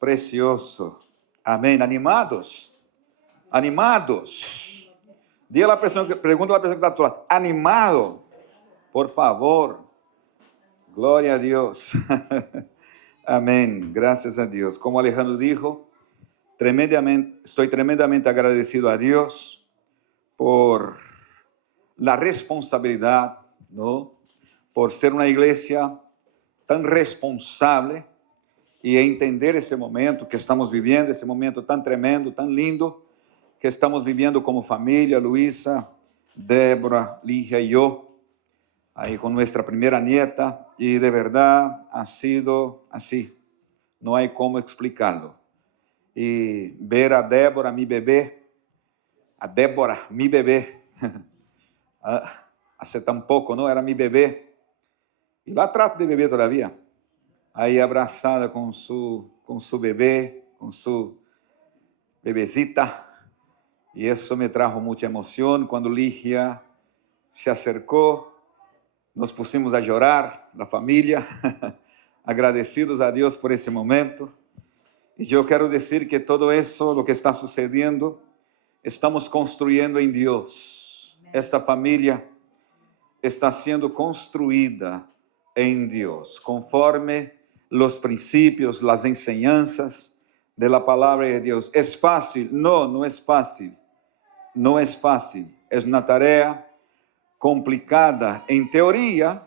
Precioso. Amén. ¿Animados? Animados. Diga a la persona pregunta a la persona que está a tu lado. Animado. Por favor. Gloria a Dios. Amén. Gracias a Dios. Como Alejandro dijo, estoy tremendamente agradecido a Dios por la responsabilidad, ¿no? Por ser una iglesia tan responsable y entender ese momento que estamos viviendo, ese momento tan tremendo, tan lindo que estamos viviendo como familia, Luisa, Débora, Ligia y yo, ahí con nuestra primera nieta, y de verdad ha sido así, no hay cómo explicarlo. Y ver a Débora, mi bebé, hace tan poco, ¿no? Era mi bebé, y la trato de bebé todavía, ahí abrazada con su bebé, con su bebecita, y eso me trajo mucha emoción. Cuando Ligia se acercó, nos pusimos a llorar, la familia, agradecidos a Dios por ese momento. Y yo quiero decir que todo eso, lo que está sucediendo, estamos construyendo en Dios. Esta familia está siendo construida en Dios, conforme los principios, las enseñanzas de la palabra de Dios. ¿Es fácil? No, no es fácil. No es fácil. Es una tarea complicada en teoría,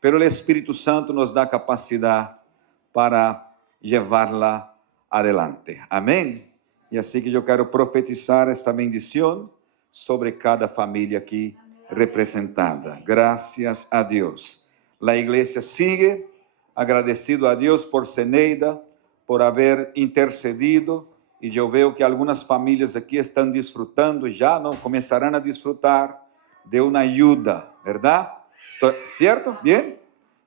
pero el Espíritu Santo nos da capacidad para llevarla adelante. Amén. Y así que yo quiero profetizar esta bendición sobre cada familia aquí representada. Gracias a Dios. La iglesia sigue, agradecido a Dios por Zeneida, por haber intercedido, y yo veo que algunas familias aquí están disfrutando ya, ¿no? Comenzarán a disfrutar de una ayuda, ¿verdad? ¿Cierto? ¿Bien?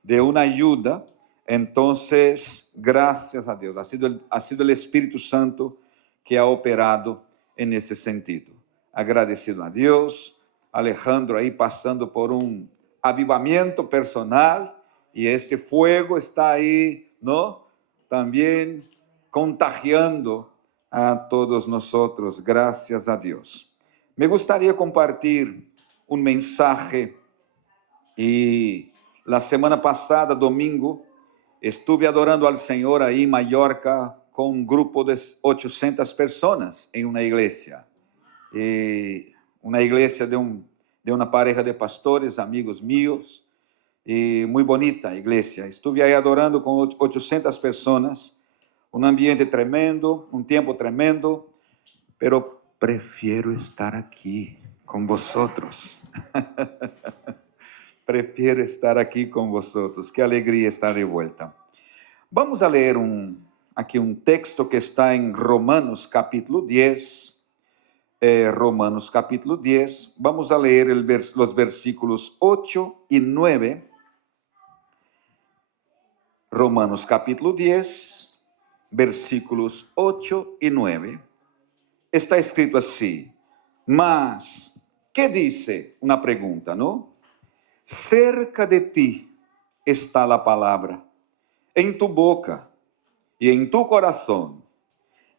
De una ayuda. Entonces, gracias a Dios. Ha sido el Espíritu Santo que ha operado en ese sentido. Agradecido a Dios. Alejandro ahí pasando por un avivamiento personal, y este fuego está ahí, ¿no? También contagiando a todos nosotros. Gracias a Dios. Me gustaría compartir un mensaje, y la semana pasada, domingo, estuve adorando al Señor ahí en Mallorca con un grupo de 800 personas en una iglesia. Una iglesia de una pareja de pastores, amigos míos, y muy bonita iglesia. Estuve ahí adorando con 800 personas, un ambiente tremendo, un tiempo tremendo, pero prefiero estar aquí con vosotros. Prefiero estar aquí con vosotros. Qué alegría estar de vuelta. Vamos a leer aquí un texto que está en Romanos capítulo 10. Romanos capítulo 10. Vamos a leer los versículos 8 y 9. Romanos capítulo 10, versículos 8 y 9. Está escrito así. Mas, ¿qué dice? Una pregunta, ¿no? Cerca de ti está la palabra, en tu boca y en tu corazón.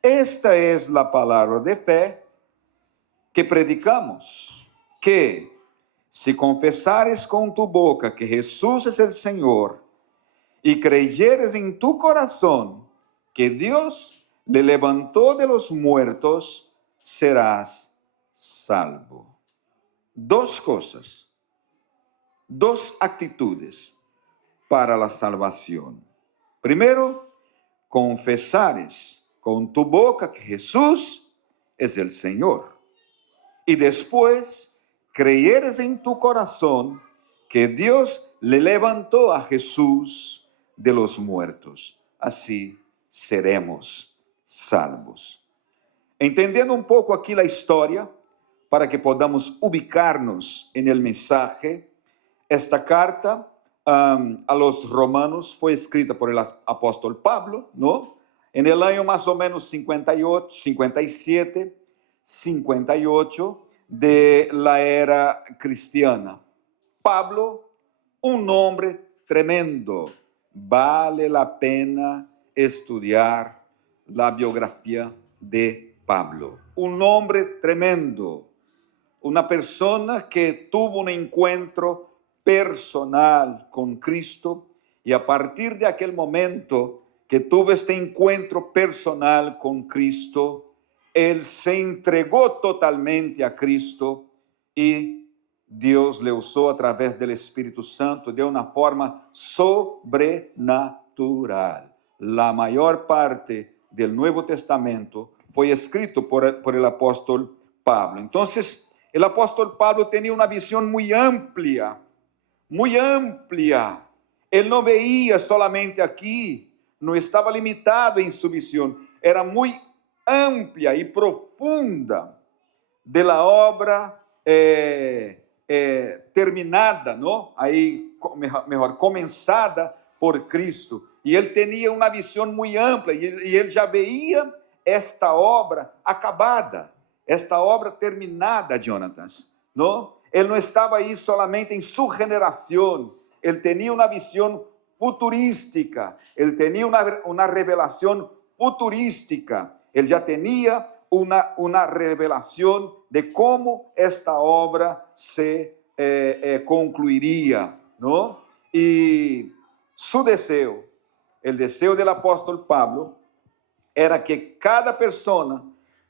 Esta es la palabra de fe que predicamos, que si confesares con tu boca que Jesús es el Señor y creyeres en tu corazón que Dios le levantó de los muertos, serás salvo. Dos cosas, dos actitudes para la salvación. Primero, confesares con tu boca que Jesús es el Señor. Y después, creyeres en tu corazón que Dios le levantó a Jesús de los muertos. Así seremos salvos. Entendiendo un poco aquí la historia, para que podamos ubicarnos en el mensaje, esta carta a los romanos fue escrita por el apóstol Pablo, ¿no? En el año más o menos 58, 57, 58 de la era cristiana. Pablo, un nombre tremendo. Vale la pena estudiar la biografía de Pablo. Un hombre tremendo, una persona que tuvo un encuentro personal con Cristo, y a partir de aquel momento que tuvo este encuentro personal con Cristo, él se entregó totalmente a Cristo y Dios le usó a través del Espíritu Santo de una forma sobrenatural. La mayor parte del Nuevo Testamento fue escrito por el apóstol Pablo. Entonces, el apóstol Pablo tenía una visión muy amplia, muy amplia. Él no veía solamente aquí, no estaba limitado en su visión, era muy amplia y profunda de la obra terminada, ¿no? Ahí, mejor, comenzada por Cristo. Y él tenía una visión muy amplia y él ya veía esta obra acabada, esta obra terminada, Jonatas, ¿no? Él no estaba ahí solamente en su generación, él tenía una visión futurística, él tenía una revelación futurística, él ya tenía una revelación de cómo esta obra se concluiría, ¿no? Y su deseo, el deseo del apóstol Pablo, era que cada persona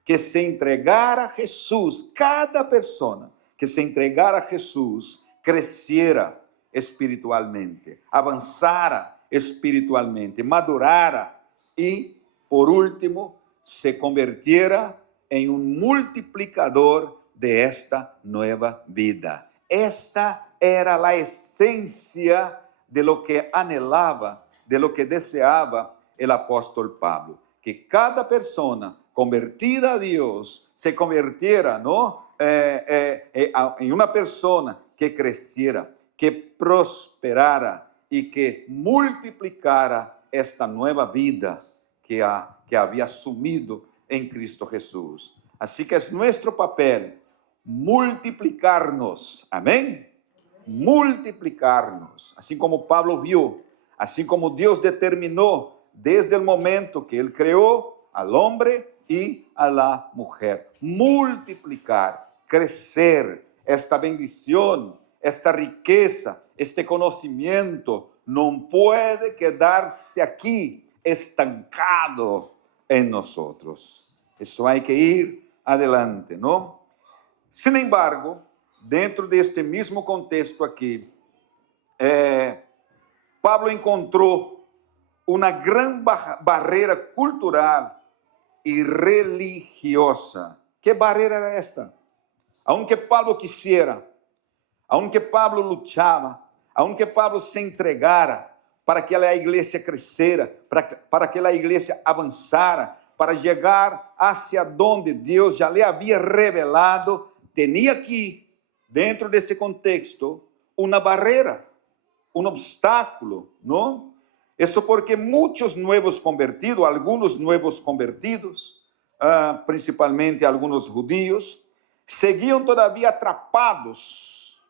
que se entregara a Jesús, cada persona que se entregara a Jesús, creciera espiritualmente, avanzara espiritualmente, madurara y, por último, se convirtiera en un multiplicador de esta nueva vida. Esta era la esencia de lo que anhelaba, de lo que deseaba el apóstol Pablo, que cada persona convertida a Dios se convirtiera, ¿no? En una persona que creciera, que prosperara y que multiplicara esta nueva vida que había asumido en Cristo Jesús. Así que es nuestro papel multiplicarnos, amén, multiplicarnos, así como Pablo vio, así como Dios determinó desde el momento que él creó al hombre y a la mujer, multiplicar, crecer. Esta bendición, esta riqueza, este conocimiento no puede quedarse aquí estancado en nosotros. Eso hay que ir adelante, ¿no? Sin embargo, dentro de este mismo contexto aquí, Pablo encontró una gran barrera cultural y religiosa. ¿Qué barrera era esta? Aunque Pablo quisiera, aunque Pablo luchaba, aunque Pablo se entregara para que a igreja crescera, para que a igreja avançara, para chegar hacia donde Deus já lhe havia revelado, tinha aqui, dentro desse contexto, uma barreira, um obstáculo, não? Isso porque muitos novos convertidos, alguns novos convertidos, principalmente alguns judios, seguiam todavia atrapados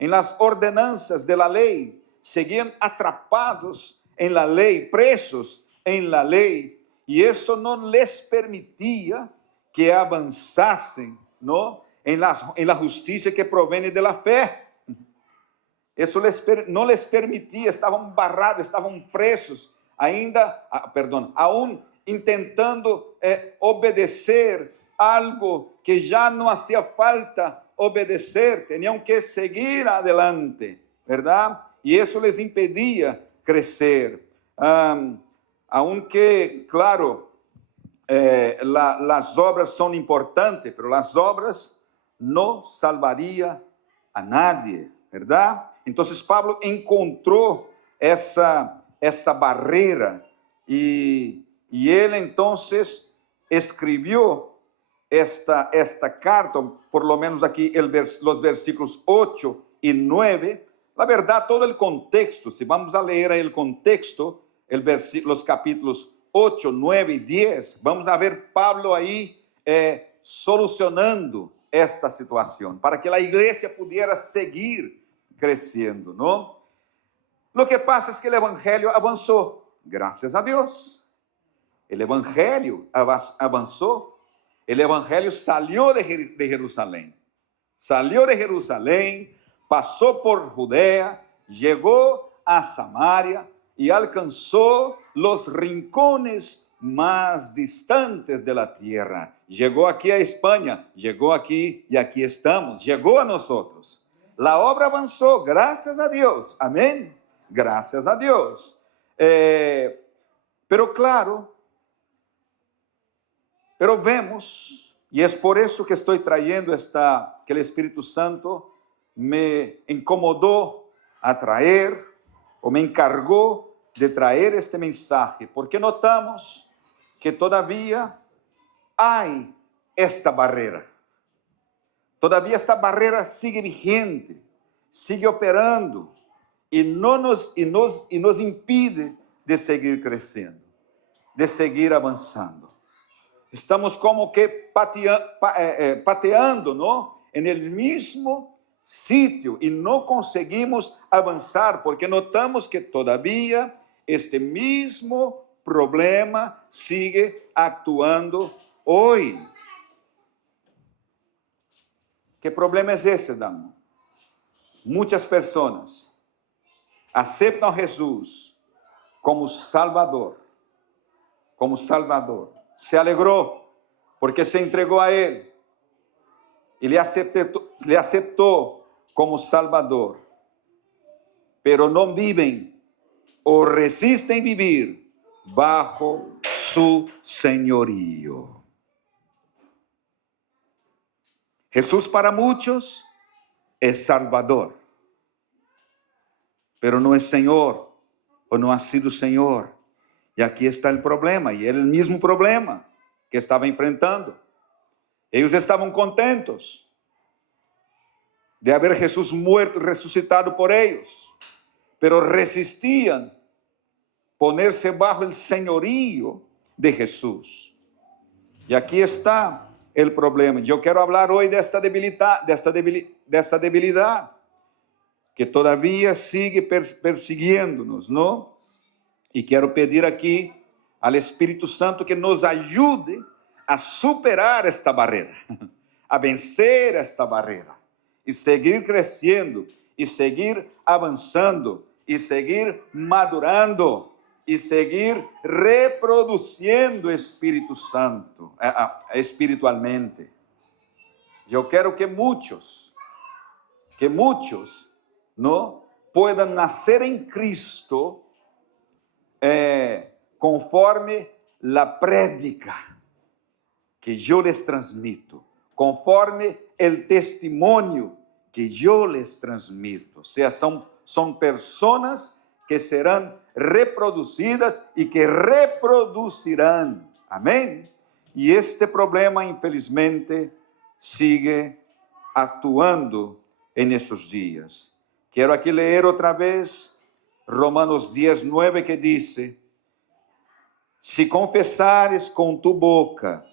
em las ordenanças de la lei, seguiam atrapados em la lei, presos em la lei, e isso não les permitia que avançassem, não? Em la justiça que provém de la fé. Isso não les permitia, estavam barrados, estavam presos, aún intentando obedecer algo que já não hacía falta obedecer, tinham que seguir adelante, verdade? E isso les impedia crescer. Aunque, claro, las obras são importantes, pero las obras não salvaria a nadie, verdade? Então, Pablo encontrou essa barreira e ele, então, escreveu esta carta, por lo menos aqui os versículos 8 e 9. La verdad, todo el contexto, si vamos a leer el contexto, los capítulos 8, 9 y 10, vamos a ver Pablo ahí solucionando esta situación, para que la iglesia pudiera seguir creciendo, ¿no? Lo que pasa es que el evangelio avanzó, gracias a Dios. el evangelio avanzó. El evangelio salió de Jerusalén. Salió de Jerusalén, pasó por Judea, llegó a Samaria y alcanzó los rincones más distantes de la tierra. Llegó aquí a España, llegó aquí y aquí estamos, llegó a nosotros. La obra avanzó, gracias a Dios, amén, gracias a Dios. Pero claro, pero vemos, y es por eso que estoy trayendo que el Espíritu Santo me incomodó a traer, o me encargó de traer este mensaje, porque notamos que todavía hay esta barrera. Todavía esta barrera sigue vigente, sigue operando y nos impide de seguir creciendo, de seguir avanzando. Estamos como que pateando, ¿no? En el mismo sitio y no conseguimos avanzar porque notamos que todavía este mismo problema sigue actuando hoy. ¿Qué problema es ese, Dama? Muchas personas aceptan a Jesús como Salvador, como Salvador. Se alegró porque se entregó a Él y le aceptó como Salvador, pero no viven o resisten vivir bajo su señorío. Jesús para muchos es Salvador, pero no es Señor o no ha sido Señor. Y aquí está el problema, y era el mismo problema que estaba enfrentando. Ellos estaban contentos de haber Jesús muerto y resucitado por ellos, pero resistían ponerse bajo el señorío de Jesús. Y aquí está el problema. Yo quiero hablar hoy de esta debilidad que todavía sigue persiguiéndonos, ¿no? Y quiero pedir aquí al Espíritu Santo que nos ayude a superar esta barrera, a vencer esta barrera y seguir creciendo y seguir avanzando y seguir madurando y seguir reproduciendo Espíritu Santo espiritualmente. Yo quiero que muchos, ¿no?, puedan nacer en Cristo conforme la prédica que yo les transmito, conforme el testimonio que yo les transmito. O sea, son personas que serán reproducidas y que reproducirán. Amén. Y este problema, infelizmente, sigue actuando en esos días. Quiero aquí leer otra vez Romanos 10:9, que dice: si confesares con tu boca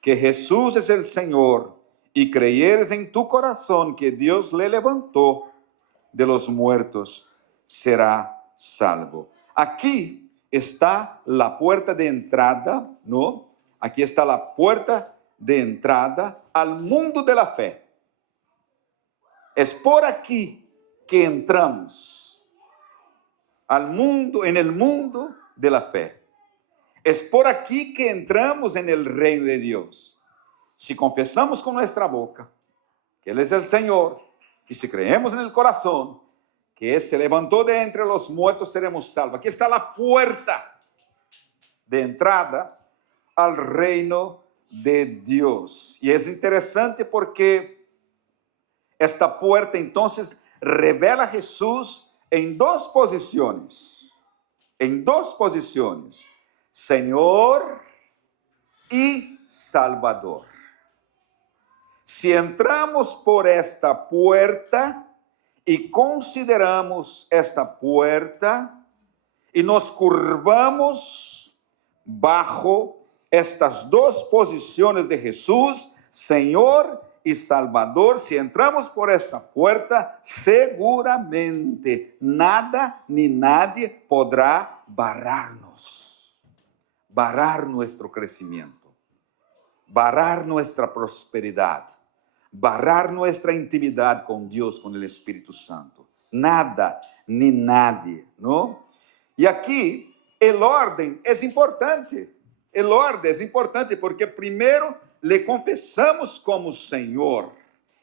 que Jesús es el Señor y creyeres en tu corazón que Dios le levantó de los muertos, será salvo. Aquí está la puerta de entrada, ¿no? Aquí está la puerta de entrada al mundo de la fe. Es por aquí que entramos al mundo, en el mundo de la fe. Es por aquí que entramos en el reino de Dios. Si confesamos con nuestra boca que Él es el Señor, y si creemos en el corazón que Él se levantó de entre los muertos, seremos salvos. Aquí está la puerta de entrada al reino de Dios. Y es interesante porque esta puerta entonces revela a Jesús en dos posiciones. En dos posiciones: Señor y Salvador. Si entramos por esta puerta y consideramos esta puerta y nos curvamos bajo estas dos posiciones de Jesús, Señor y Salvador, si entramos por esta puerta, seguramente nada ni nadie podrá barrarnos. barrar nuestro crecimiento, barrar nuestra prosperidad, barrar nuestra intimidad con Dios, con el Espíritu Santo. Nada ni nadie, ¿no? Y aquí el orden es importante. El orden es importante porque primero le confesamos como Señor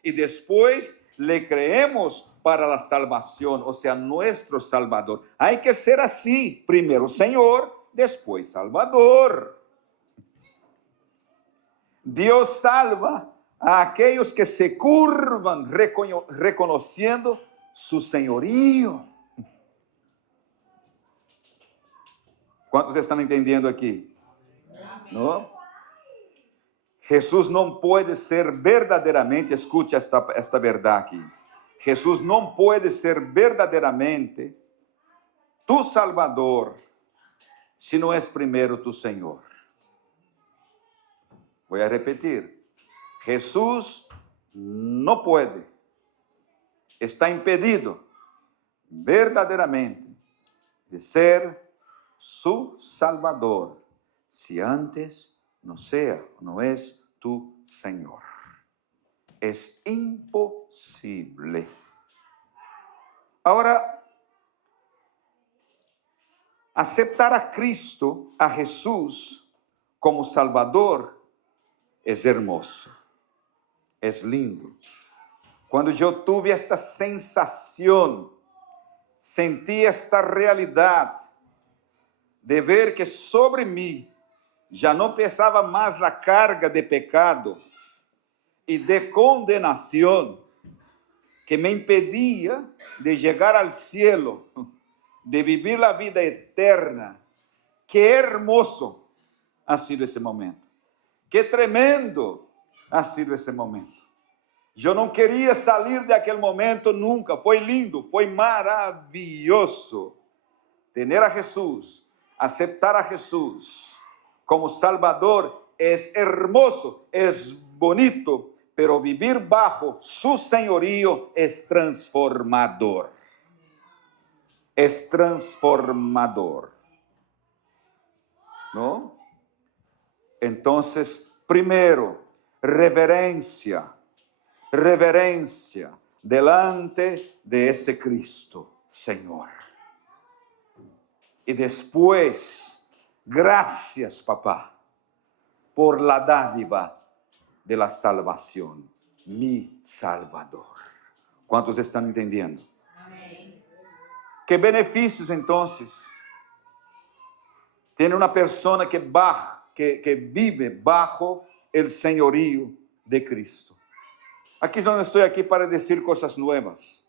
y después le creemos para la salvación, o sea, nuestro Salvador. Hay que ser así, primero Señor, después Salvador. Dios salva a aquellos que se curvan reconociendo su señorío. ¿Cuántos están entendiendo aquí? ¿No? Jesús não pode ser verdadeiramente, escute esta verdade aqui. Jesus não pode ser verdadeiramente tu Salvador se não és primeiro tu Senhor. Vou repetir. Jesus não pode, está impedido verdadeiramente de ser su Salvador se antes não és tu Senhor. É impossível. Agora, aceptar a Cristo, a Jesús como Salvador é hermoso, é lindo. Quando eu tive essa sensação, senti esta realidade de ver que sobre mim já não pesava mais a carga de pecado e de condenação que me impedia de chegar ao cielo, de viver a vida eterna. Que hermoso ha sido esse momento. Que tremendo ha sido esse momento. Eu não queria sair daquele momento nunca. Foi lindo, foi maravilhoso. Tener a Jesus, aceptar a Jesus como Salvador é hermoso, é bonito, pero vivir bajo su señorío es transformador. Es transformador. ¿No? Entonces, primero, reverencia delante de ese Cristo, Señor. Y después, gracias, papá, por la dádiva de la salvación, mi Salvador. ¿Cuántos están entendiendo? Amén. ¿Qué beneficios entonces tiene una persona que vive bajo el señorío de Cristo? Aquí no estoy aquí para decir cosas nuevas,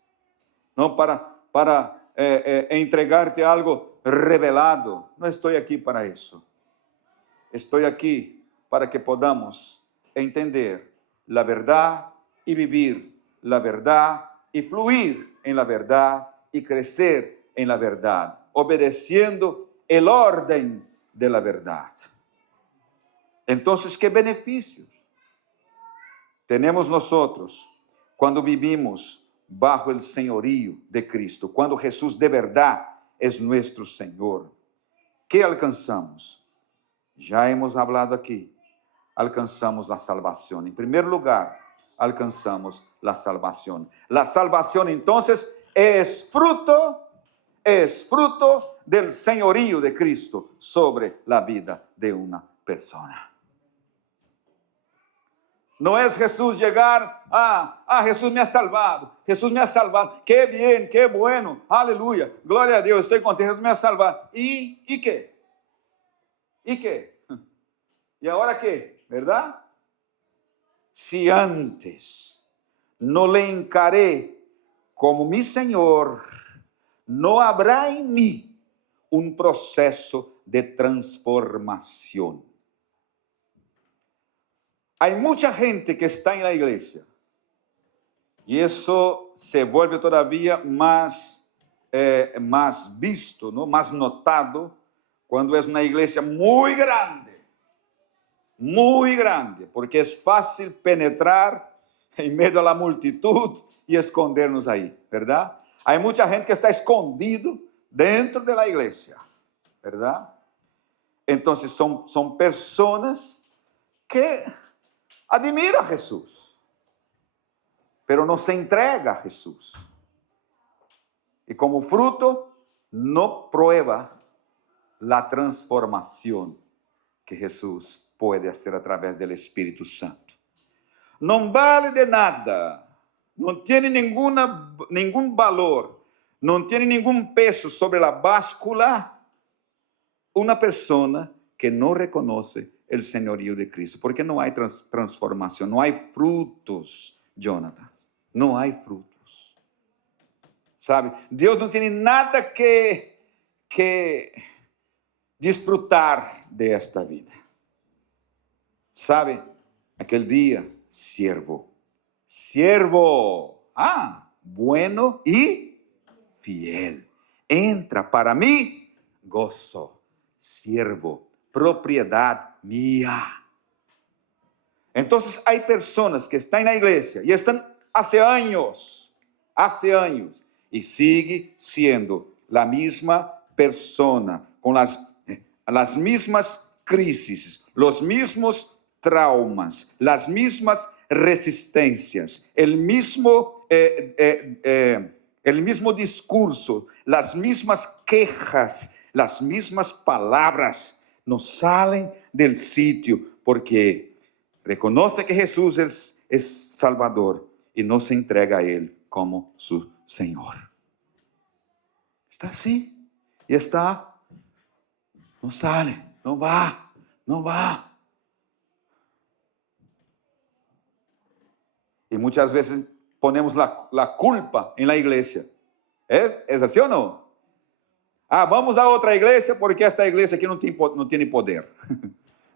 no para entregarte algo revelado. No estoy aquí para eso. Estoy aquí para que podamos entender la verdad y vivir la verdad y fluir en la verdad y crecer en la verdad, obedeciendo el orden de la verdad. Entonces, ¿qué beneficios tenemos nosotros cuando vivimos bajo el señorío de Cristo? Cuando Jesús de verdad es nuestro Señor. ¿Qué alcanzamos? Ya hemos hablado aquí. Alcanzamos la salvación. En primer lugar, alcanzamos la salvación. La salvación entonces es fruto del señorío de Cristo sobre la vida de una persona. No es Jesús llegar, Jesús me ha salvado, qué bien, qué bueno, aleluya, gloria a Dios, estoy contento, Jesús me ha salvado. ¿Y qué? ¿Y qué? ¿Y ahora qué? ¿Verdad? Si antes no le encaré como mi Señor, no habrá en mí un proceso de transformación. Hay mucha gente que está en la iglesia y eso se vuelve todavía más visto, ¿no? Más notado cuando es una iglesia muy grande, porque es fácil penetrar en medio de la multitud y escondernos ahí, ¿verdad? Hay mucha gente que está escondido dentro de la iglesia, ¿verdad? Entonces son personas que admiran a Jesús, pero no se entrega a Jesús. Y como fruto, no prueba la transformación que Jesús puede hacer a través del Espíritu Santo. No vale de nada, no tiene ningún valor, no tiene ningún peso sobre la báscula una persona que no reconoce el señorío de Cristo, porque no hay transformación, no hay frutos, Jonathan, no hay frutos. ¿Sabe? Dios no tiene nada que disfrutar de esta vida. ¿Sabe? Aquel día, siervo, bueno y fiel, entra para mí, gozo, siervo, propiedad mía. Entonces hay personas que están en la iglesia y están hace años, y sigue siendo la misma persona, con las mismas crisis, los mismos traumas, las mismas resistencias, el mismo discurso, las mismas quejas, las mismas palabras, no salen del sitio porque reconoce que Jesús es Salvador y no se entrega a Él como su Señor. Está así. Y está, no sale, no va. Y muchas veces ponemos la culpa en la iglesia. ¿Es así o no? Vamos a otra iglesia porque esta iglesia aquí no tiene poder.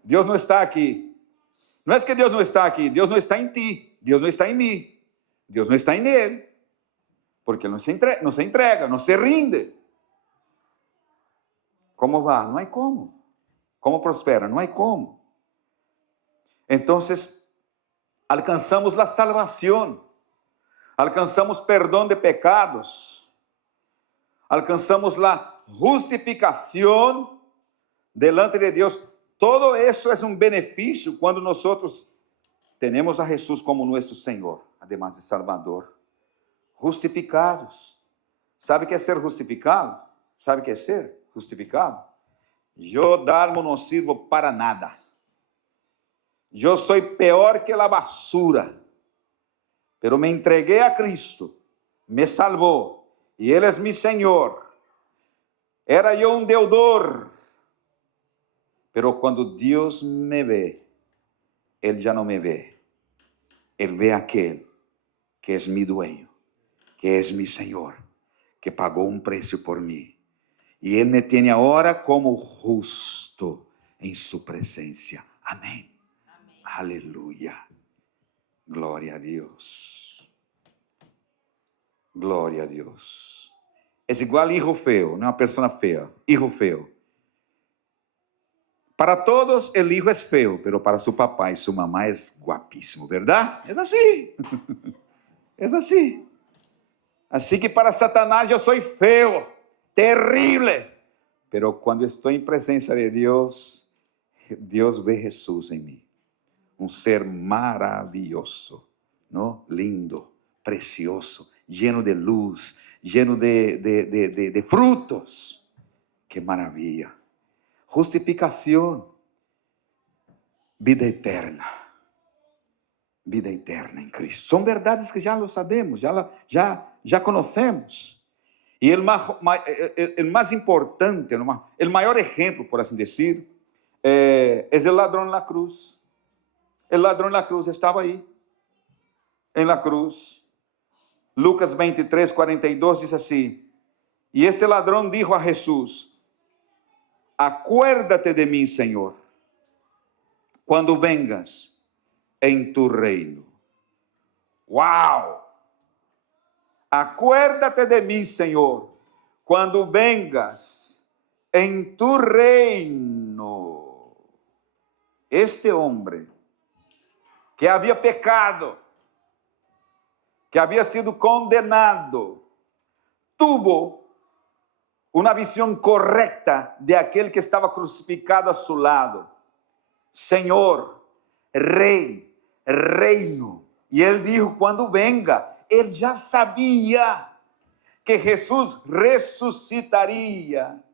Dios no está aquí. No es que Dios no está aquí, Dios no está en ti, Dios no está en mí, Dios no está en él, porque Él no se entrega, no se rinde. ¿Cómo va? No hay cómo. ¿Cómo prospera? No hay cómo. Entonces, alcanzamos la salvación, alcanzamos perdón de pecados, alcanzamos la justificación delante de Dios. Todo eso es un beneficio cuando nosotros tenemos a Jesús como nuestro Señor, además de Salvador. Justificados. ¿Sabe qué es ser justificado? ¿Sabe qué es ser justificado? Yo, Dalmo, no sirvo para nada. Yo soy peor que la basura. Pero me entregué a Cristo, me salvó y Él es mi Señor. Era yo un deudor. Pero cuando Dios me ve, Él ya no me ve. Él ve a aquel que es mi dueño, que es mi Señor, que pagó un precio por mí. Y Él me tiene ahora como justo en su presencia. Amén. Aleluya. Gloria a Dios. Gloria a Dios. Es igual hijo feo, no una persona fea. Hijo feo. Para todos el hijo es feo, pero para su papá y su mamá es guapísimo, ¿verdad? Es así. Es así. Así que para Satanás yo soy feo, terrible. Pero cuando estoy en presencia de Dios, Dios ve Jesús en mí. Un ser maravilloso, ¿no? Lindo, precioso, lleno de luz, lleno de frutos. ¡Qué maravilla! Justificación, vida eterna en Cristo. Son verdades que ya lo sabemos, ya conocemos. Y el más importante, el mayor ejemplo, por así decir, es el ladrón en la cruz. El ladrón en la cruz estaba ahí, en la cruz. Lucas 23, 42 dice así: y ese ladrón dijo a Jesús: acuérdate de mí, Señor, cuando vengas en tu reino. ¡Wow! Acuérdate de mí, Señor, cuando vengas en tu reino. Este hombre que había pecado, que había sido condenado, tuvo una visión correcta de aquel que estaba crucificado a su lado. Señor, Rey, Reino. Y él dijo, cuando venga, él ya sabía que Jesús resucitaría,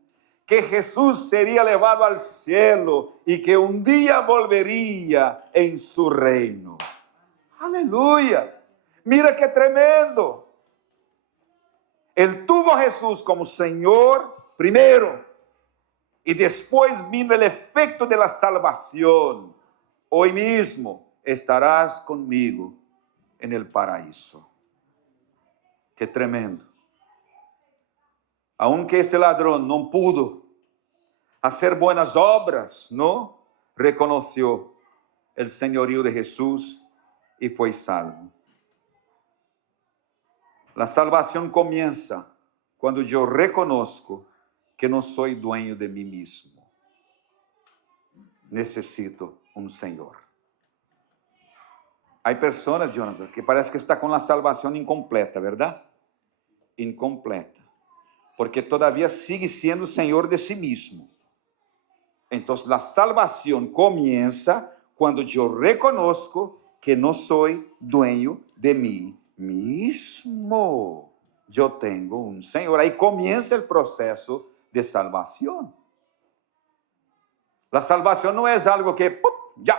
que Jesús sería llevado al cielo y que un día volvería en su reino. Aleluya. Mira qué tremendo. Él tuvo a Jesús como Señor primero y después vino el efecto de la salvación. Hoy mismo estarás conmigo en el paraíso. Qué tremendo. Aunque esse ladrão não pudo fazer buenas obras, não reconheceu o senhorio de Jesus e foi salvo. A salvação começa quando eu reconozco que não sou dueño de mim mesmo. Necessito um Senhor. Há pessoas, Jonathan, que parece que está com a salvação incompleta, verdade? Incompleta. Porque todavía sigue siendo Señor de sí mismo. Entonces la salvación comienza cuando yo reconozco que no soy dueño de mí mismo. Yo tengo un Señor. Ahí comienza el proceso de salvación. La salvación no es algo que ¡pum! ya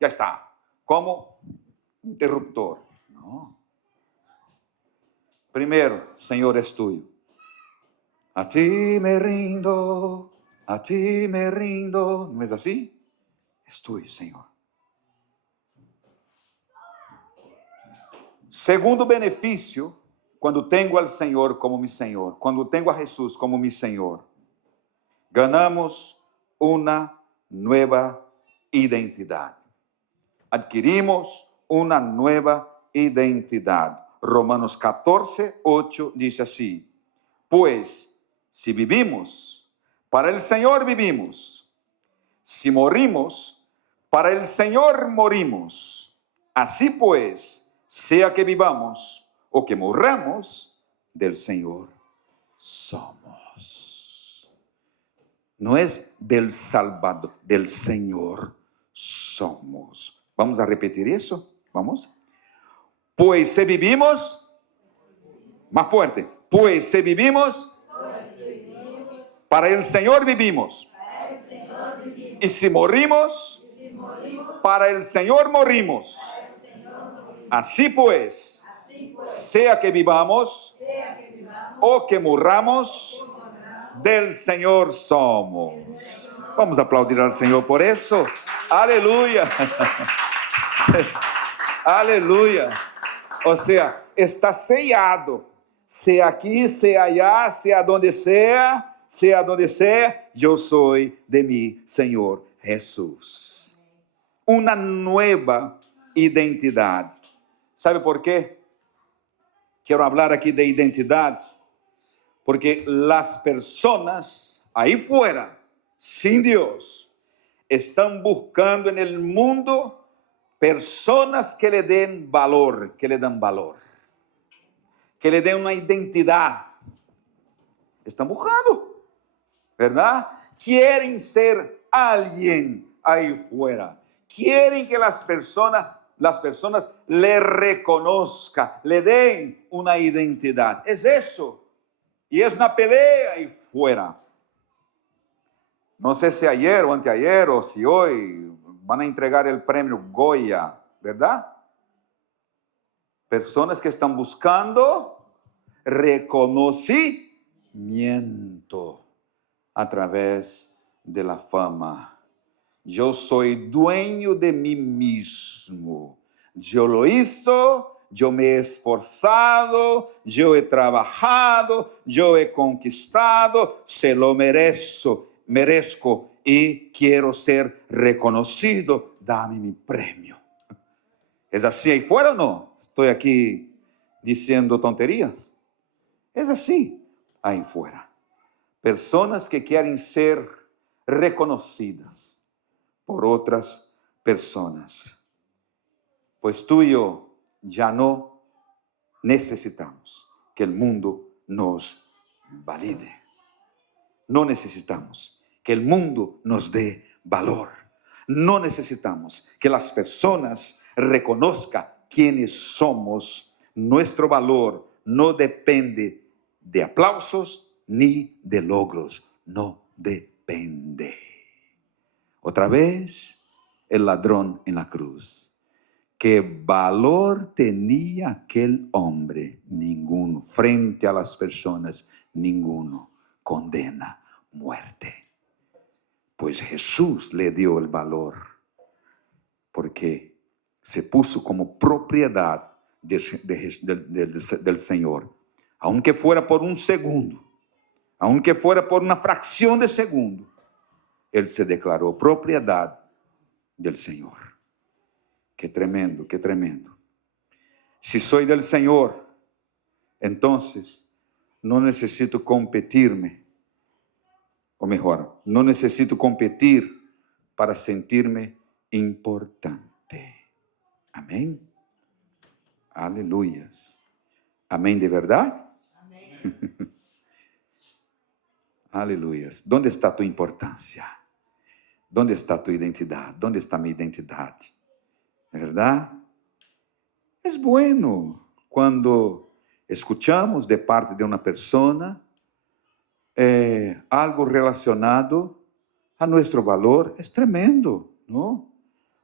está, como interruptor. No. Primero, Señor, es tuyo. A ti me rindo, a ti me rindo. ¿No es así? Es tuyo, Señor. Segundo benefício, quando tenho al Senhor como mi Senhor, quando tenho a Jesus como mi Senhor, ganamos uma nova identidade. Adquirimos uma nova identidade. Romanos 14, 8 diz assim: Pues, si vivimos, para el Señor vivimos. Si morimos, para el Señor morimos. Así pues, sea que vivamos o que morramos, del Señor somos. No es del Salvador, del Señor somos. Vamos a repetir eso. Vamos. Pues si vivimos, más fuerte. Pues si vivimos, para el Señor vivimos. Y si morimos, para el Señor morimos. Así pues, sea que vivamos o que murramos, del Señor somos. Vamos a aplaudir al Señor por eso. Aleluya. Aleluya. O sea, está sellado. Sea aquí, sea allá, sea donde sea, yo soy de mi Señor Jesús. Una nueva identidad. ¿Sabe por qué? Quiero hablar aquí de identidad. Porque las personas ahí fuera, sin Dios, están buscando en el mundo personas que le den valor, que le dan valor. Que le den una identidad. Están buscando, ¿verdad? Quieren ser alguien ahí fuera. Quieren que las personas le reconozcan, le den una identidad. Es eso. Y es una pelea ahí fuera. No sé si ayer o anteayer o si hoy van a entregar el premio Goya, ¿verdad? Personas que están buscando reconocimiento a través de la fama. Yo soy dueño de mí mismo. Yo lo hizo, yo me he esforzado, yo he trabajado, yo he conquistado, se lo merezco y quiero ser reconocido. Dame mi premio. ¿Es así ahí fuera o no? Estoy aquí diciendo tonterías. Es así ahí fuera. Personas que quieren ser reconocidas por otras personas. Pues tú y yo ya no necesitamos que el mundo nos valide. No necesitamos que el mundo nos dé valor. No necesitamos que las personas reconozcan quiénes somos. Nuestro valor no depende de aplausos ni de logros. No depende. Otra vez, el ladrón en la cruz. ¿Qué valor tenía aquel hombre? Ninguno. Frente a las personas, ninguno. Condena, muerte. Pues Jesús le dio el valor, porque se puso como propiedad del Señor. Aunque fuera por un segundo, aunque fuera por una fracción de segundo, Él se declaró propiedad del Señor. Qué tremendo, qué tremendo. Si soy del Señor, entonces no necesito competirme, o mejor, no necesito competir para sentirme importante. Amén. Aleluyas. Amén de verdad. Amén. Aleluyas. ¿Dónde está tu importancia? ¿Dónde está tu identidad? ¿Dónde está mi identidad? ¿Verdad? Es bueno cuando escuchamos de parte de una persona algo relacionado a nuestro valor. Es tremendo, ¿no?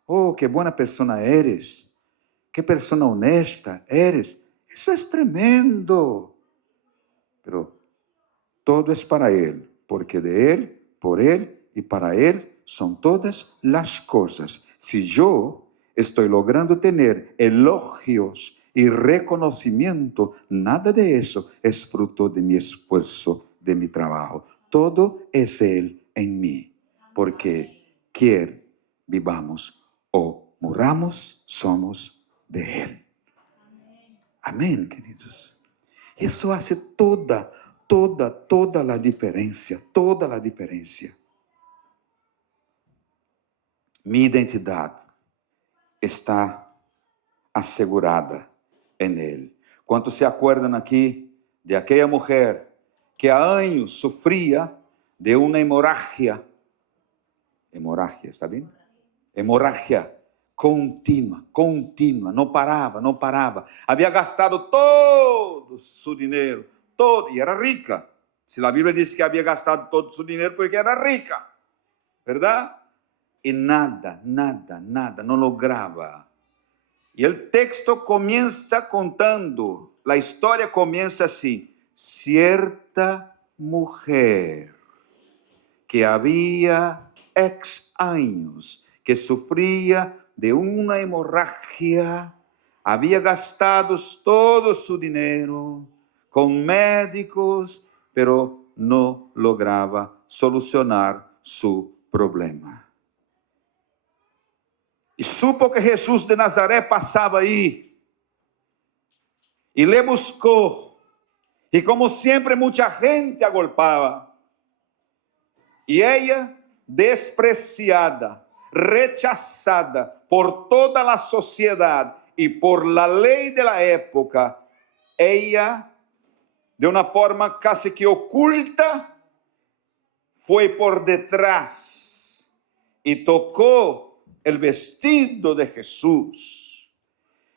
Oh, qué buena persona eres. Qué persona honesta eres. Eso es tremendo. Pero todo es para Él, porque de Él, por Él y para Él son todas las cosas. Si yo estoy logrando tener elogios y reconocimiento, nada de eso es fruto de mi esfuerzo, de mi trabajo. Todo es Él en mí, porque quier vivamos o muramos, somos de Él. Amén, queridos. Eso hace toda la diferencia, toda la diferencia. Mi identidad está asegurada en Él. ¿Cuántos se acuerdan aquí de aquella mujer que a años sufría de una hemorragia? Hemorragia, ¿está bien? Hemorragia continua, no paraba. Había gastado todo su dinero, todo, y era rica. Si la Biblia dice que había gastado todo su dinero, porque era rica, ¿verdad? Y nada, no lograba. Y el texto comienza contando, la historia comienza así: cierta mujer que había años que sufría de una hemorragia, había gastado todo su dinero con médicos, pero no lograba solucionar su problema. Y supo que Jesús de Nazaret pasaba ahí y le buscó. Y como siempre, mucha gente agolpaba. Y ella, despreciada, rechazada por toda la sociedad y por la ley de la época, ella, de una forma casi que oculta, fue por detrás y tocó el vestido de Jesús.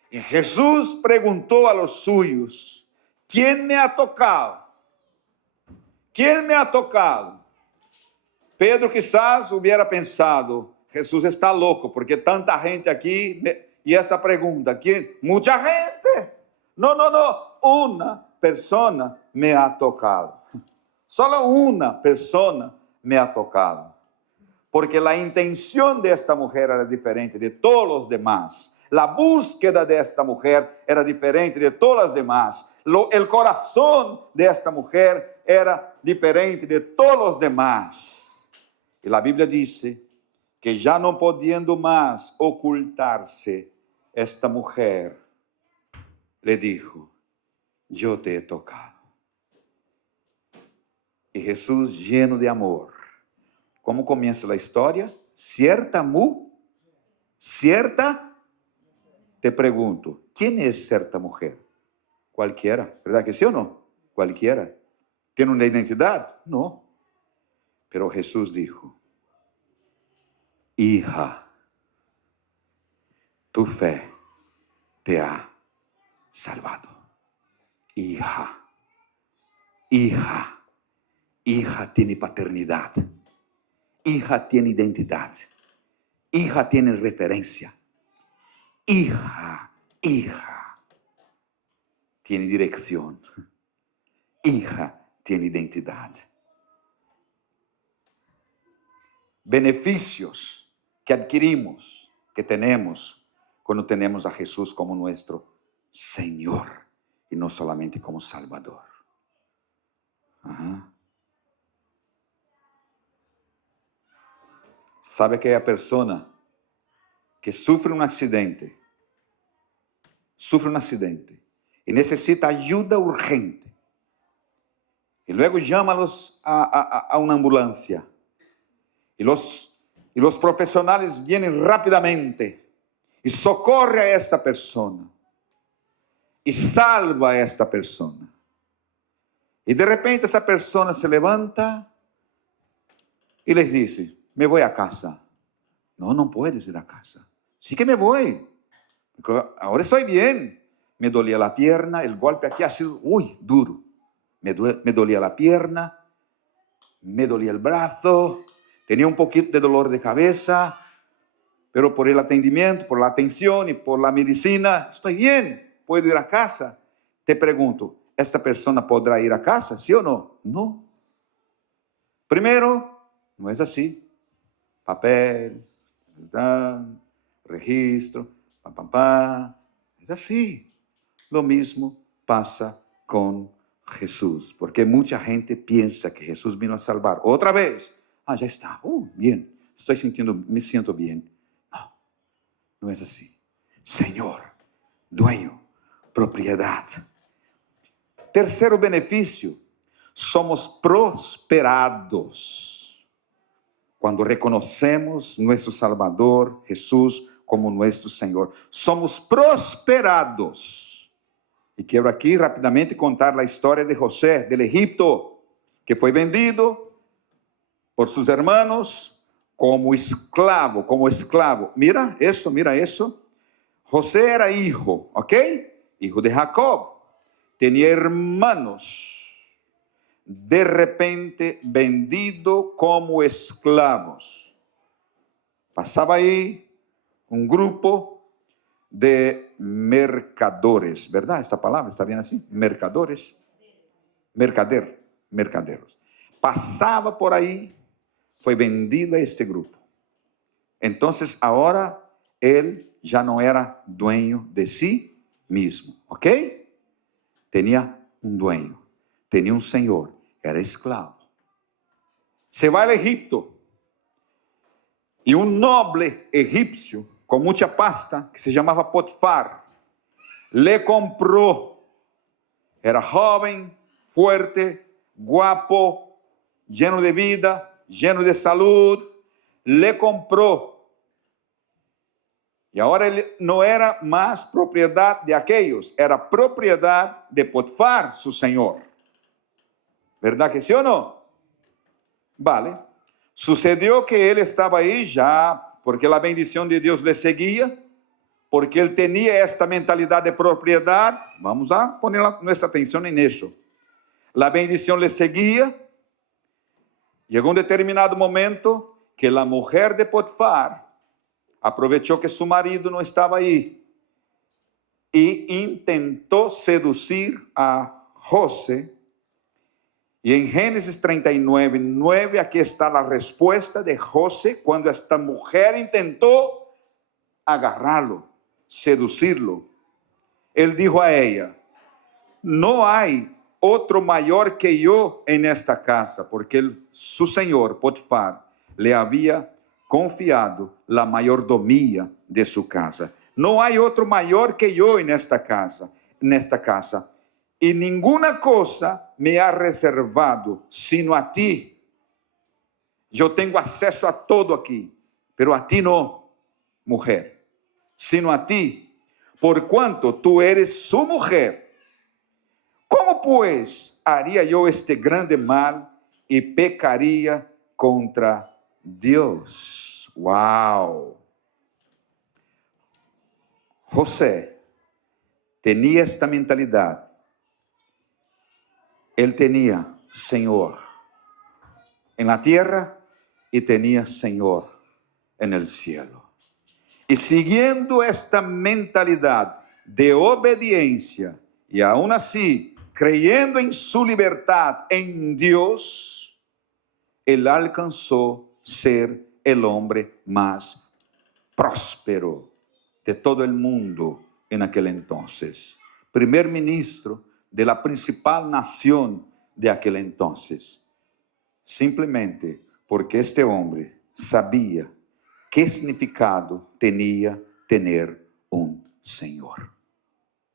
Y Jesús preguntó a los suyos: ¿quién me ha tocado? ¿Quién me ha tocado? Pedro quizás hubiera pensado: Jesús está loco, porque tanta gente aquí, y esa pregunta, ¿quién? Mucha gente. No, una persona me ha tocado. Solo una persona me ha tocado. Porque la intención de esta mujer era diferente de todos los demás. La búsqueda de esta mujer era diferente de todas las demás. El corazón de esta mujer era diferente de todos los demás. Y la Biblia dice que ya no pudiendo más ocultarse, esta mujer le dijo: yo te he tocado. Y Jesús, lleno de amor, ¿cómo comienza la historia? Cierta, te pregunto, ¿quién es cierta mujer? Cualquiera, ¿verdad que sí o no? Cualquiera. ¿Tiene una identidad? No. Pero Jesús dijo: hija, tu fe te ha salvado. Hija, hija, hija tiene paternidad. Hija tiene identidad. Hija tiene referencia. Hija tiene dirección. Hija tiene identidad. Beneficios que adquirimos, que tenemos cuando tenemos a Jesús como nuestro Señor y no solamente como Salvador. Ajá. Sabe que a persona que sufre um acidente e necessita ajuda urgente, e luego llama-los a uma ambulância, e os profissionais vêm rapidamente e socorre a esta persona e salva a esta persona, e de repente essa persona se levanta e les dice: me voy a casa. No, no puedes ir a casa. Sí que me voy. Ahora estoy bien. Me dolía la pierna, el golpe aquí ha sido, duro. Me dolía la pierna, me dolía el brazo, tenía un poquito de dolor de cabeza, pero por el atendimiento, por la atención y por la medicina, estoy bien, puedo ir a casa. Te pregunto, ¿esta persona podrá ir a casa? ¿Sí o no? No. Primero, no es así. Papel, registro, es así. Lo mismo pasa con Jesús, porque mucha gente piensa que Jesús vino a salvar. Otra vez, ya está, bien, me siento bien. No, no es así. Señor, dueño, propiedad. Terceiro benefício, somos prosperados quando reconhecemos nosso Salvador, Jesus, como nosso Senhor. Somos prosperados. E quero aqui rapidamente contar a história de José, del Egipto, que foi vendido por seus hermanos como esclavo, Mira isso. José era hijo, ¿ok? Hijo de Jacob. Tenía hermanos. De repente vendido como esclavos. Pasaba ahí un grupo de mercadores, ¿verdad? Esta palabra está bien así, mercadores, mercaderos. Pasaba por ahí, fue vendido a este grupo. Entonces ahora él ya no era dueño de sí mismo, ¿ok? Tenía un dueño. Tenía un señor, era esclavo. Se va al Egipto y un noble egipcio con mucha pasta, que se llamaba Potifar, le compró. Era joven, fuerte, guapo, lleno de vida, lleno de salud. Le compró. Y ahora él no era más propiedad de aquellos, era propiedad de Potifar, su señor. ¿Verdad que sí o no? Vale. Sucedió que él estaba ahí ya, porque la bendición de Dios le seguía, porque él tenía esta mentalidad de propiedad. Vamos a poner nuestra atención en eso. La bendición le seguía. Llegó un determinado momento que la mujer de Potifar aprovechó que su marido no estaba ahí y intentó seducir a José. Y en Génesis 39:9, aquí está la respuesta de José cuando esta mujer intentó agarrarlo, seducirlo. Él dijo a ella: no hay otro mayor que yo en esta casa, porque su señor Potifar le había confiado la mayordomía de su casa. No hay otro mayor que yo en esta casa. Y ninguna cosa me ha reservado sino a ti. Yo tengo acceso a todo aquí, pero a ti no, mujer, sino a ti, por cuanto tú eres su mujer. ¿Cómo pues haría yo este grande mal y pecaría contra Dios. ¡Wow! José tenía esta mentalidad. Él tenía Señor en la tierra y tenía Señor en el cielo. Y siguiendo esta mentalidad de obediencia y aún así creyendo en su libertad en Dios, él alcanzó ser el hombre más próspero de todo el mundo en aquel entonces. Primer ministro de la principal nación de aquel entonces. Simplesmente porque este hombre sabia que significado tenía tener un Señor.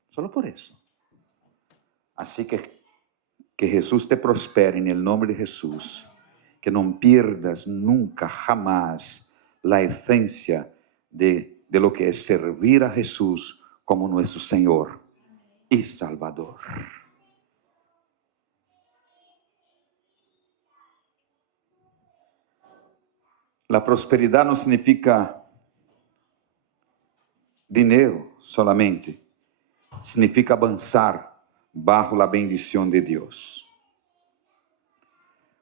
Solo por eso. Así que Jesús te prospere en el nombre de Jesús. Que no pierdas nunca, jamás, la esencia de lo que es servir a Jesús como nuestro Señor y Salvador. La prosperidad no significa dinero solamente, significa avanzar bajo la bendición de Dios.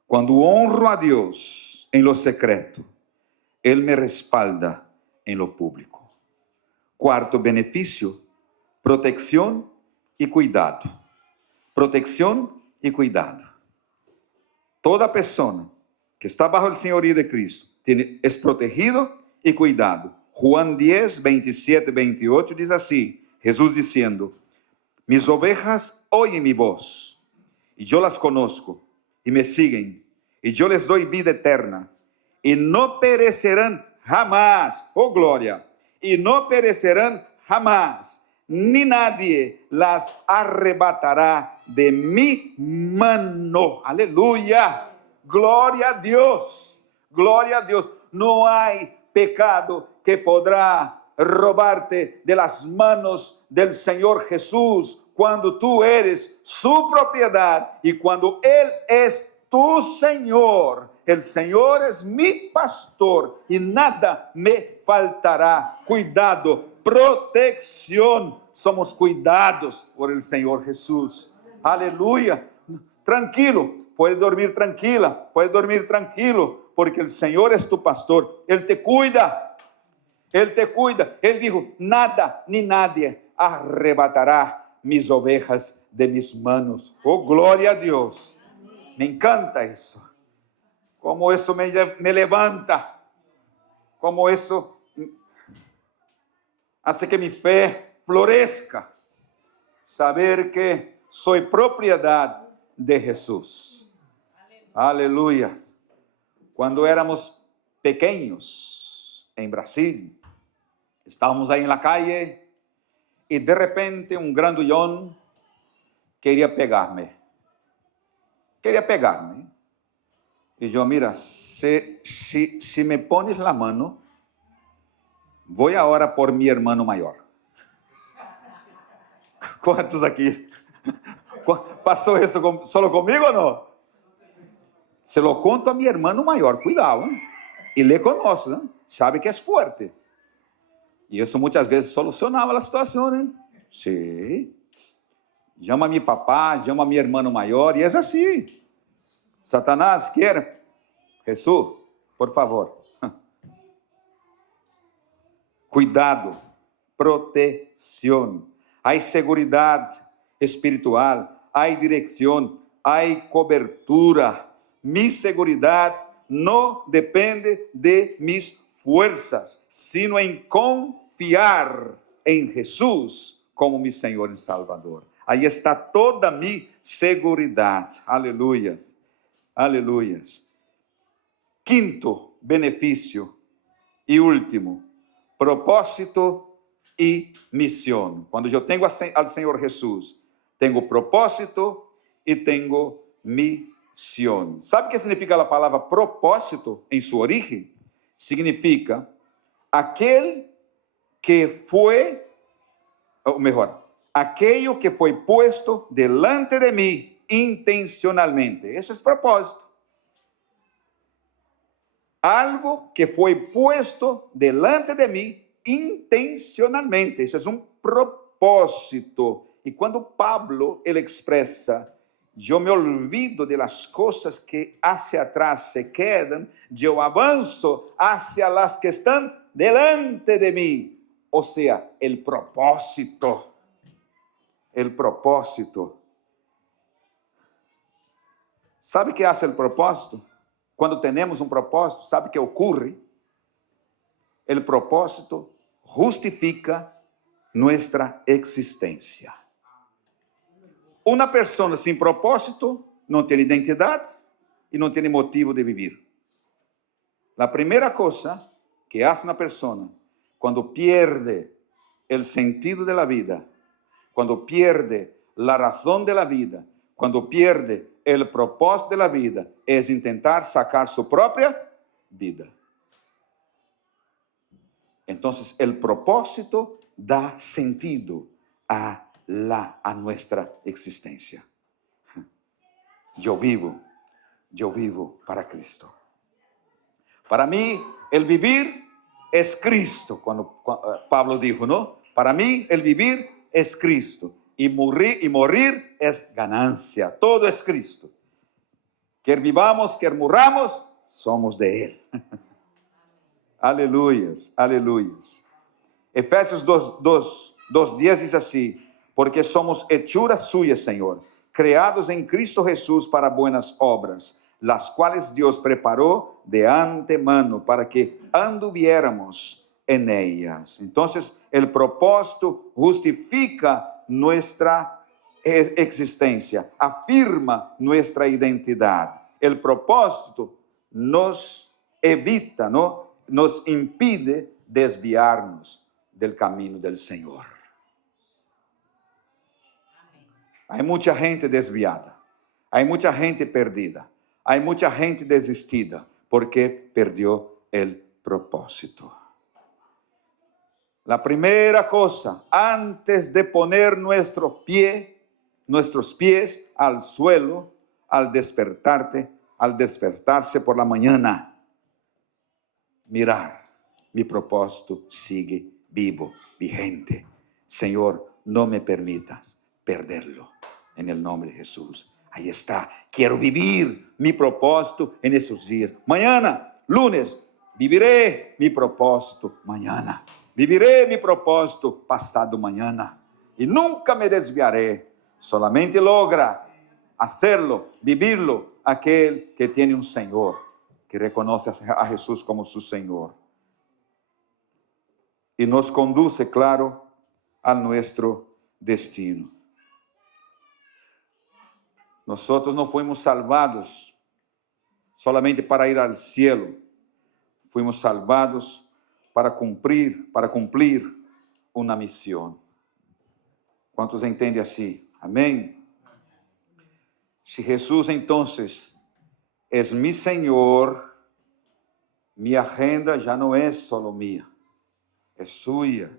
Cuando honro a Dios en lo secreto, Él me respalda en lo público. Cuarto beneficio, protección y cuidado. Protección y cuidado. Toda persona que está bajo el señorío de Cristo es protegido y cuidado. Juan 10, 27, 28 dice así, Jesús diciendo, mis ovejas oyen mi voz y yo las conozco y me siguen y yo les doy vida eterna y no perecerán jamás, oh gloria, y no perecerán jamás, ni nadie las arrebatará de mi mano. Aleluya, gloria a Dios, gloria a Dios. No hay pecado que podrá robarte de las manos del Señor Jesús cuando tú eres su propiedad y cuando Él es tu Señor. El Señor es mi pastor y nada me faltará. Cuidado, protección. Somos cuidados por el Señor Jesús. Aleluya. Tranquilo, puedes dormir tranquila, puedes dormir tranquilo, porque el Señor es tu pastor. Él te cuida. Él te cuida. Él dijo, nada ni nadie arrebatará mis ovejas de mis manos. Oh, gloria a Dios. Me encanta eso. Como eso me levanta. Como eso hace que mi fe florezca. Saber que soy propiedad de Jesús. Aleluya. Cuando éramos pequeños en Brasil, estábamos ahí en la calle y de repente un grandullón quería pegarme. Y yo, mira, si me pones la mano, voy ahora por mi hermano mayor. ¿Cuántos aquí? ¿Pasó eso solo conmigo o no? Se lo conto a mi hermano mayor, cuidado, ¿eh? Y le conozco, ¿eh? Sabe que es fuerte. Y eso muchas veces solucionaba la situación, ¿eh? Sí. Llama a mi papá, llama a mi hermano mayor, y es así. Satanás quiere. Jesús, por favor. Cuidado, protección. Hay seguridad espiritual, hay dirección, hay cobertura. Mi seguridad no depende de mis fuerzas, sino en confiar en Jesús como mi Señor y Salvador. Ahí está toda mi seguridad. Aleluyas, aleluyas. Quinto beneficio y último, propósito y misión. Cuando yo tengo al Señor Jesús, tengo propósito y tengo misión. ¿Sabe qué significa la palabra propósito en su origen? Significa aquel que fue, o mejor, aquello que fue puesto delante de mí intencionalmente. Eso es propósito. algo que foi puesto delante de mim intencionalmente. Isso é um propósito. E quando Pablo ele expressa, eu me olvido de las cosas que hacia atrás se quedan, eu avanço hacia las que estão delante de mim. Ou seja, o propósito. O propósito. ¿Sabe o que hace o propósito? Quando temos um propósito, ¿sabe o que ocorre? O propósito justifica nuestra existência. Uma pessoa sem propósito não tem identidade e não tem motivo de viver. A primeira coisa que hace uma pessoa quando pierde o sentido de la vida, quando pierde la razão de la vida, quando pierde o propósito de la vida, é tentar sacar sua própria vida. Então, o propósito dá sentido a nuestra existência. Eu vivo para Cristo. Para mim, el vivir es Cristo, quando Pablo dijo, ¿no? Para mí, el vivir es Cristo, y morir es ganancia. Todo es Cristo. Quer vivamos, quer morramos, somos de Él. Aleluias, aleluias. Efésios 2:10 diz assim: porque somos hechura suya, Senhor, criados em Cristo Jesús para buenas obras, las cuales Dios preparó de antemano para que anduviéramos en ellas. Entonces, el propósito justifica nuestra existencia, afirma nuestra identidad. El propósito nos evita, ¿no? Nos impide desviarnos del camino del Señor. Hay mucha gente desviada, hay mucha gente perdida, hay mucha gente desistida porque perdió el propósito. La primera cosa, antes de poner nuestros pies al suelo, al despertarse por la mañana, mirar, mi propósito sigue vivo, vigente. Señor, no me permitas perderlo, en el nombre de Jesús. Ahí está, quiero vivir mi propósito en esos días. Mañana, lunes, viviré mi propósito mañana. Viviré mi propósito pasado mañana. Y nunca me desviaré. Solamente logra hacerlo, vivirlo, aquel que tiene un Señor, que reconoce a Jesús como su Señor. Y nos conduce, claro, a nuestro destino. Nosotros no fuimos salvados solamente para ir al cielo. Fuimos salvados para cumplir uma missão. Quantos entendem assim? Amém? Se Jesus, então, é mi Senhor, minha agenda já não é solo minha, é sua.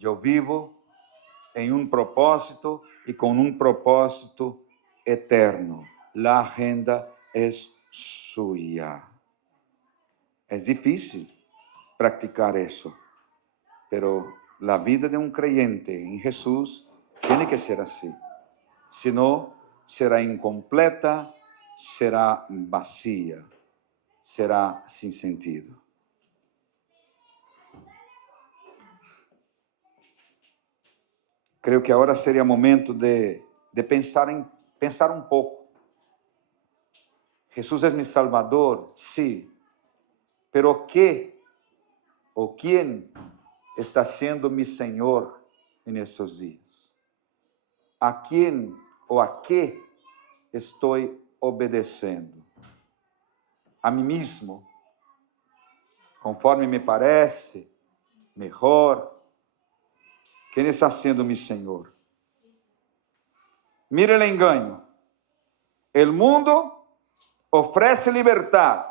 Eu vivo em um propósito e com um propósito eterno. La agenda é suya. É difícil practicar isso, pero la vida de un creyente en Jesús tiene que ser así. Si no, será incompleta, será vacía, será sin sentido. Creo que agora seria momento de pensar um pouco. Jesús es mi Salvador, sí, pero ¿qué o quién está sendo mi Senhor nesses dias? A quién ou a qué estou obedecendo? A mim mesmo, conforme me parece, melhor? Quem está sendo mi Senhor? Mire o engano. O mundo oferece liberdade,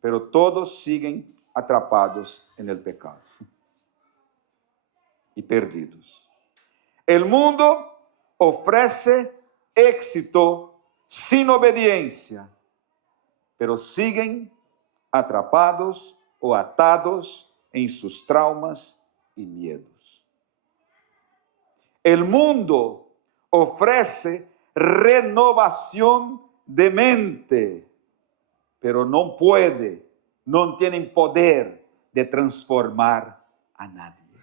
pero todos siguen atrapados en el pecado y perdidos. El mundo ofrece éxito sin obediencia, pero siguen atrapados o atados en sus traumas y miedos. El mundo ofrece renovación de mente, pero no puede, no tienen poder de transformar a nadie.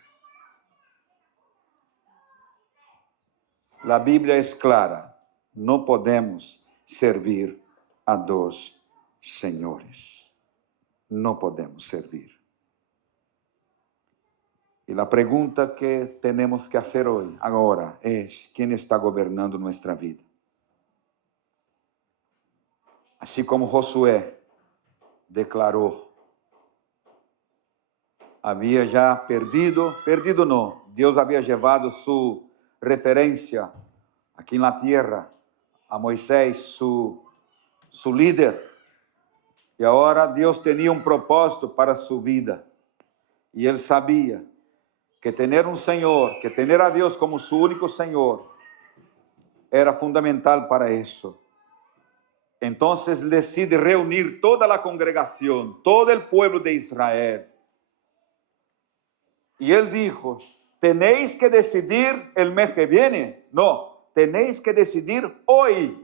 La Biblia es clara, no podemos servir a dos señores. No podemos servir. Y la pregunta que tenemos que hacer hoy, ahora, es: ¿quién está gobernando nuestra vida? Así como Josué declaró, había ya perdido no, Dios había llevado su referencia aquí en la tierra a Moisés, su líder, y ahora Dios tenía un propósito para su vida, y él sabía que tener un Señor, que tener a Dios como su único Señor, era fundamental para eso. Entonces decide reunir toda la congregación, todo el pueblo de Israel. Y él dijo: ¿tenéis que decidir el mes que viene? No, tenéis que decidir hoy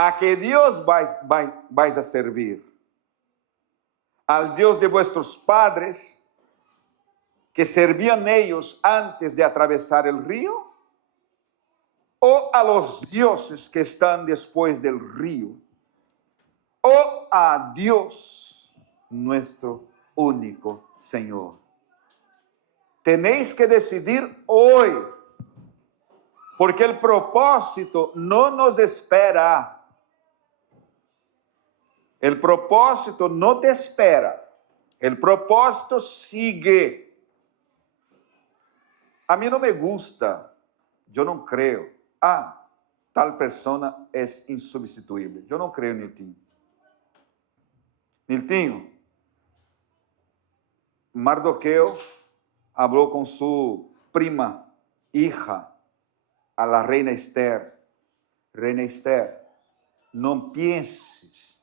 a qué Dios vais a servir. Al Dios de vuestros padres, que servían ellos antes de atravesar el río, o a los dioses que están después del río, o a Dios, nuestro único Señor. Tenéis que decidir hoy, porque el propósito no nos espera. El propósito no te espera. El propósito sigue. A mí no me gusta, yo no creo, tal persona es insubstituible. Yo no creo, Niltinho. Niltinho, Mardoqueo habló con su prima, hija, a la reina Esther. Reina Esther, no pienses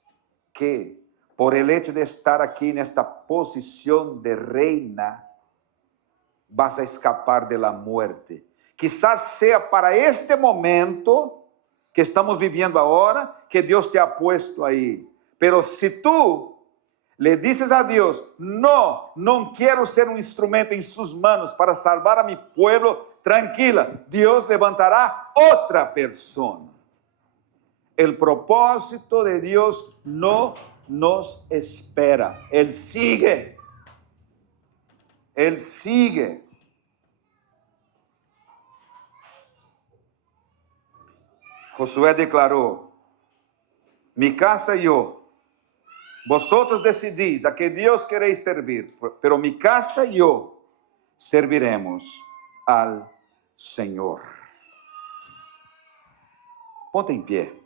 que por el hecho de estar aquí en esta posición de reina, vas a escapar de la muerte. Quizás sea para este momento que estamos viviendo ahora que Dios te ha puesto ahí. Pero si tú le dices a Dios: no quiero ser un instrumento en sus manos para salvar a mi pueblo, tranquila, Dios levantará otra persona. El propósito de Dios no nos espera. Él sigue. Él sigue. Josué declaró: mi casa y yo, vosotros decidís a qué Dios queréis servir, pero mi casa y yo serviremos al Señor. Ponte en pie.